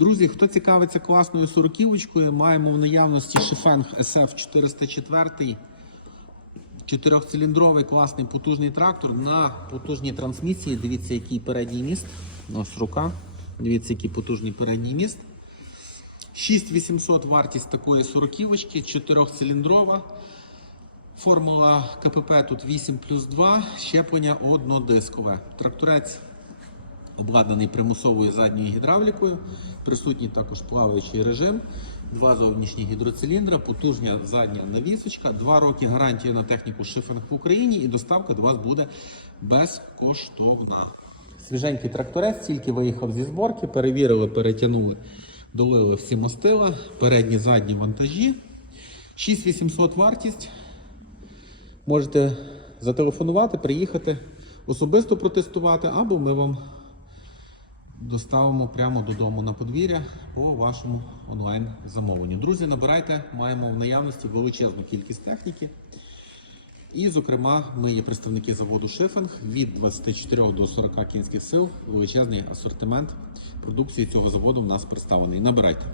Друзі, хто цікавиться класною сороківочкою, маємо в наявності Шифенг SF 404. Чотирьохциліндровий класний потужний трактор на потужній трансмісії. Дивіться, який передній міст. Ось рука. Дивіться, який потужний передній міст. 6800 вартість такої сороківочки, чотирьохциліндрова. Формула КПП тут 8 плюс 2, щеплення однодискове. Тракторець обладнаний примусовою задньою гідравлікою, присутній також плаваючий режим, два зовнішні гідроциліндра, потужня задня навісочка, два роки гарантії на техніку шифинг в Україні і доставка до вас буде безкоштовна. Свіженький тракторець, тільки виїхав зі зборки, перевірили, перетягнули, долили всі мастила, передні задні вантажі. 6800 вартість. Можете зателефонувати, приїхати, особисто протестувати, або ми вам доставимо прямо додому на подвір'я по вашому онлайн замовленню. Друзі, набирайте, маємо в наявності величезну кількість техніки. І, зокрема, ми є представники заводу Шифинг від 24 до 40 кінських сил. Величезний асортимент продукції цього заводу в нас представлений. Набирайте.